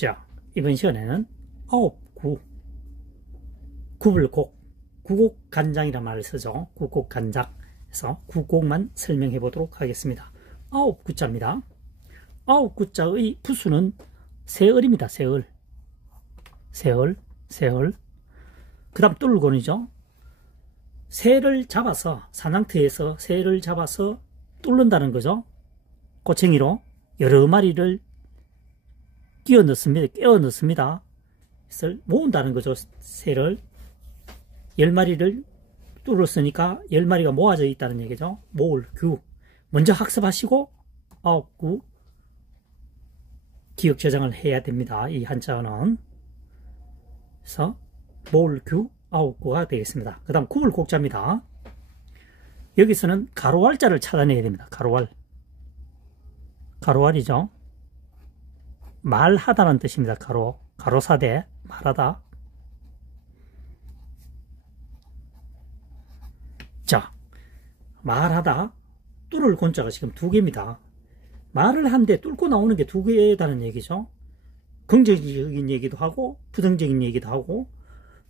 자, 이번 시간에는 구불곡, 구곡간장이란 말을 쓰죠. 구곡간장. 그래서 구곡만 설명해 보도록 하겠습니다. 9구자입니다. 9구자의 부수는 세을입니다. 세을. 그 다음 뚫고는이죠. 새를 잡아서, 사냥터에서 새를 잡아서 뚫는다는 거죠. 꼬챙이로 여러 마리를 끼워 넣습니다. 깨워 넣습니다. 그래서 모은다는 거죠. 새를 10마리를 뚫었으니까 10마리가 모아져 있다는 얘기죠. 모을 규. 먼저 학습하시고 9구 기억 저장을 해야 됩니다. 이 한자어는. 그래서 모을 규 9구가 되겠습니다. 그 다음 구불곡자입니다. 여기서는 가로알자를 찾아내야 됩니다. 가로알이죠. 말하다는 뜻입니다. 가로사대, 말하다. 자, 말하다, 뚫을 곤자가 지금 2개입니다. 말을 한데 뚫고 나오는 게 2개다는 얘기죠. 긍정적인 얘기도 하고, 부정적인 얘기도 하고,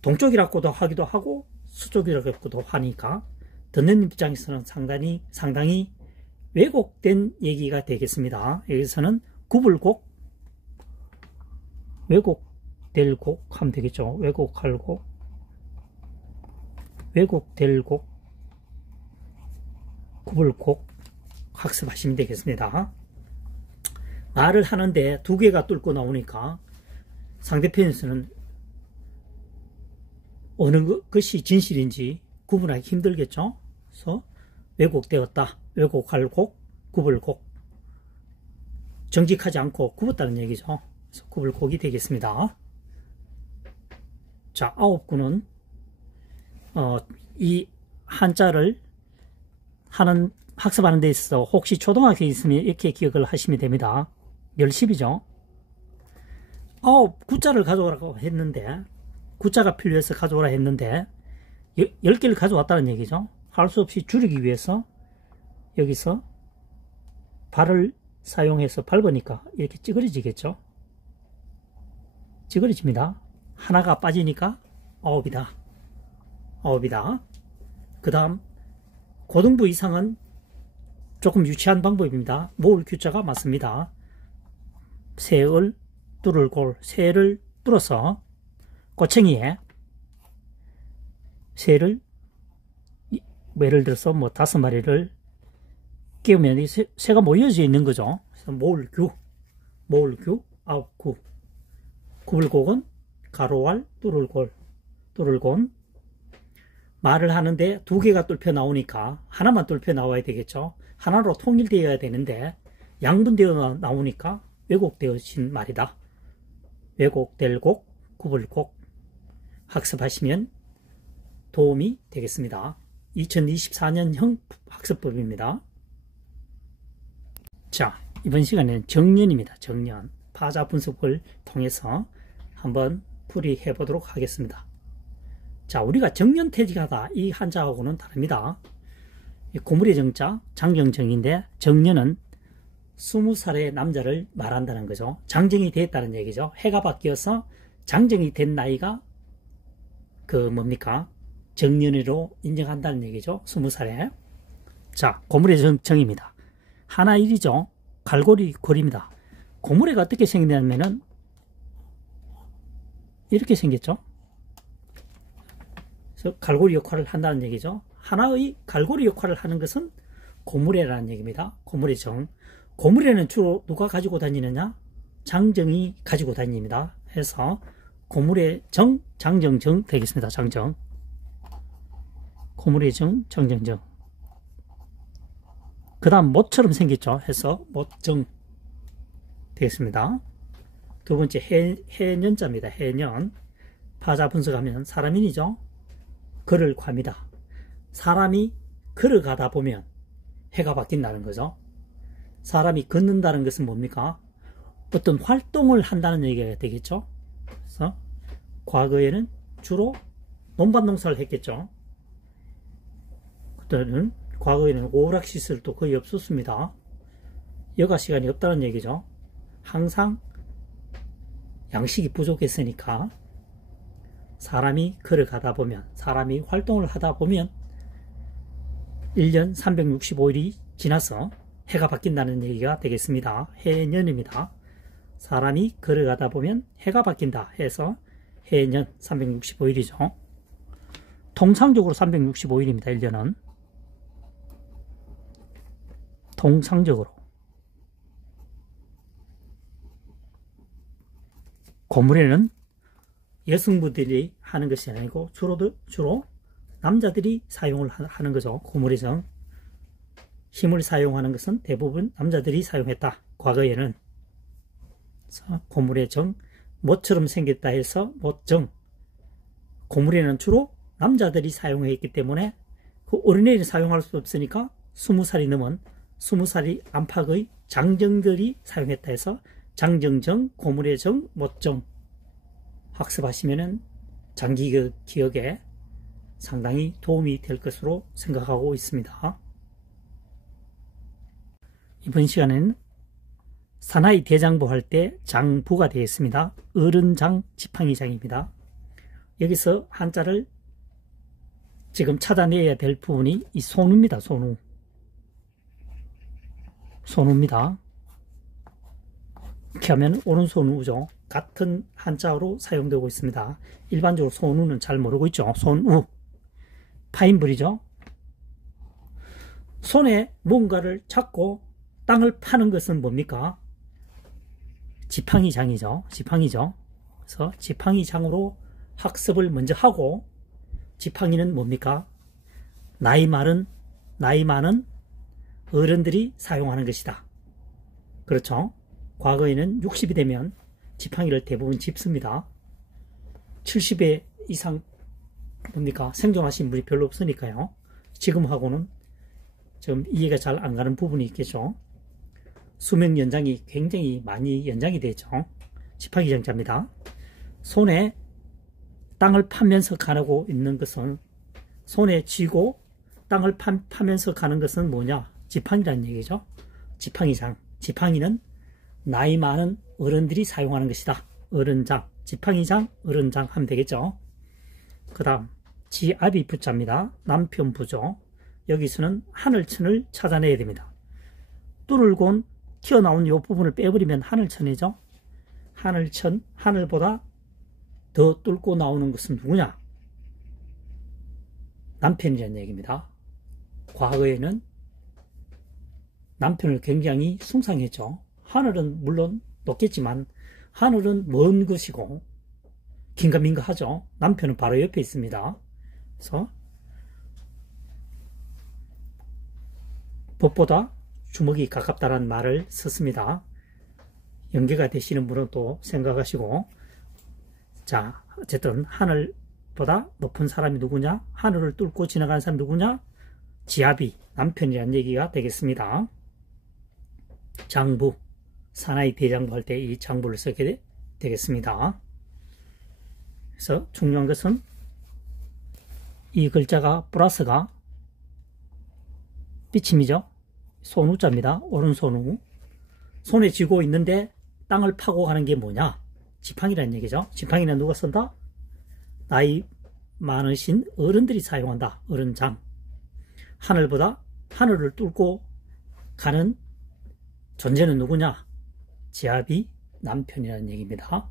동쪽이라고도 하기도 하고, 서쪽이라고도 하니까, 듣는 입장에서는 상당히 왜곡된 얘기가 되겠습니다. 여기서는 구불곡, 왜곡될 곡 하면 되겠죠. 왜곡할 곡, 왜곡될 곡, 구불곡 학습하시면 되겠습니다. 말을 하는데 2개가 뚫고 나오니까 상대편에서는 어느 것이 진실인지 구분하기 힘들겠죠. 그래서 왜곡되었다, 왜곡할 곡, 구불곡. 정직하지 않고 굽었다는 얘기죠. 그래서 구불곡이 되겠습니다. 자, 9구는 이 한자를 학습하는 데 있어서 혹시 초등학생이 있으면 이렇게 기억을 하시면 됩니다. 열십이죠. 9구자를 가져오라고 했는데, 구자가 필요해서 가져오라 했는데 10개를 가져왔다는 얘기죠. 할 수 없이 줄이기 위해서 여기서 발을 사용해서 밟으니까 이렇게 찌그러지겠죠. 찌그러집니다. 하나가 빠지니까 9이다. 그 다음 고등부 이상은 조금 유치한 방법입니다. 모을 규자가 맞습니다. 새을, 뚫을 골, 새를 뚫어서 꼬챙이에 새를 예를 들어서 5마리를 끼우면 이 새가 모여져 있는 거죠. 그래서 모을 규 9구. 구불곡은 가로알, 뚫을곤. 말을 하는데 2개가 뚫혀 나오니까 하나만 뚫혀 나와야 되겠죠. 하나로 통일되어야 되는데 양분되어 나오니까 왜곡되어진 말이다. 왜곡될 곡, 구불곡 학습하시면 도움이 되겠습니다. 2024년형 학습법입니다. 자, 이번 시간에는 정년입니다. 정년. 파자 분석을 통해서 한번 풀이해 보도록 하겠습니다. 자, 우리가 정년퇴직하다 이 한자하고는 다릅니다. 고물의 정자, 장정정인데 정년은 20살의 남자를 말한다는 거죠. 장정이 됐다는 얘기죠. 해가 바뀌어서 장정이 된 나이가 정년으로 인정한다는 얘기죠. 20살에. 자, 고물의 정입니다. 하나일이죠. 갈고리 골입니다. 고물회가 어떻게 생겼냐면은 이렇게 생겼죠. 그래서 갈고리 역할을 한다는 얘기죠. 하나의 갈고리 역할을 하는 것은 고물회라는 얘기입니다. 고물의 정. 고물회는 주로 누가 가지고 다니느냐? 장정이 가지고 다닙니다. 해서 고물의 정, 장정정 되겠습니다. 장정. 고물의 정, 장정정. 그 다음 못처럼 생겼죠. 해서 못정 되겠습니다. 두 번째 해년자입니다. 해년. 파자 분석하면 사람인이죠. 걸을 괄니다. 사람이 걸어가다 보면 해가 바뀐다는 거죠. 사람이 걷는다는 것은 뭡니까? 어떤 활동을 한다는 얘기가 되겠죠. 그래서 과거에는 주로 논밭농사를 했겠죠. 그때는 과거에는 오락시설도 거의 없었습니다. 여가 시간이 없다는 얘기죠. 항상 양식이 부족했으니까 사람이 걸어가다 보면, 사람이 활동을 하다 보면 1년 365일이 지나서 해가 바뀐다는 얘기가 되겠습니다. 해년입니다. 사람이 걸어가다 보면 해가 바뀐다 해서 해년 365일이죠. 통상적으로 365일입니다. 1년은. 통상적으로. 고물에는 여성분들이 하는 것이 아니고 주로 남자들이 사용을 하는 거죠. 고물에정. 힘을 사용하는 것은 대부분 남자들이 사용했다. 과거에는. 고물의 정, 못처럼 생겼다 해서 못정. 고물에는 주로 남자들이 사용했기 때문에 그 어린애는 사용할 수 없으니까 20살이 넘은 20살이 안팎의 장정들이 사용했다 해서 장정정, 고물의 정, 못정 학습하시면은 장기 기억에 상당히 도움이 될 것으로 생각하고 있습니다. 이번 시간에는 사나이 대장부 할 때 장부가 되겠습니다. 어른장, 지팡이장입니다. 여기서 한자를 지금 찾아내야 될 부분이 이 손우입니다. 손우입니다. 이렇게 하면 오른손우죠. 같은 한자어로 사용되고 있습니다. 일반적으로 손우는 잘 모르고 있죠. 손우. 파인불이죠. 손에 뭔가를 잡고 땅을 파는 것은 뭡니까? 지팡이장이죠. 지팡이죠. 그래서 지팡이장으로 학습을 먼저 하고, 지팡이는 뭡니까? 나이 많은 어른들이 사용하는 것이다. 그렇죠. 과거에는 60이 되면 지팡이를 대부분 짚습니다. 70회 이상 뭡니까? 생존하신 분이 별로 없으니까요. 지금하고는 좀 이해가 잘 안 가는 부분이 있겠죠. 수명 연장이 굉장히 많이 연장이 되죠. 지팡이장자입니다. 손에 땅을 파면서 가고 있는 것은, 손에 쥐고 땅을 파면서 가는 것은 뭐냐? 지팡이라는 얘기죠. 지팡이장. 지팡이는 나이 많은 어른들이 사용하는 것이다. 어른장. 지팡이장, 어른장 하면 되겠죠. 그 다음 지압이 부자입니다. 남편부죠. 여기서는 하늘천을 찾아내야 됩니다. 뚫을곤 튀어나온 이 부분을 빼버리면 하늘천이죠. 하늘천, 하늘보다 더 뚫고 나오는 것은 누구냐? 남편이라는 얘기입니다. 과거에는 남편을 굉장히 숭상했죠. 하늘은 물론 높겠지만 하늘은 먼 것이고 긴가민가 하죠. 남편은 바로 옆에 있습니다. 그래서 법보다 주먹이 가깝다는 말을 썼습니다. 연계가 되시는 분은 또 생각하시고, 자, 어쨌든 하늘보다 높은 사람이 누구냐? 하늘을 뚫고 지나가는 사람이 누구냐? 지압이, 남편이라는 얘기가 되겠습니다. 장부, 사나이 대장부 할 때 이 장부를 쓰게 되겠습니다. 그래서 중요한 것은 이 글자가 플러스가 삐침이죠. 손우자입니다. 오른손우. 손에 쥐고 있는데 땅을 파고 가는 게 뭐냐? 지팡이라는 얘기죠. 지팡이는 누가 쓴다? 나이 많으신 어른들이 사용한다. 어른장. 하늘보다 하늘을 뚫고 가는 존재는 누구냐? 지압이 남편이라는 얘기입니다.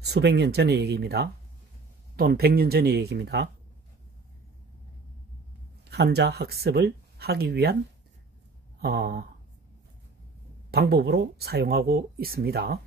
수백 년 전의 얘기입니다. 또는 100년 전의 얘기입니다. 한자 학습을 하기 위한 방법으로 사용하고 있습니다.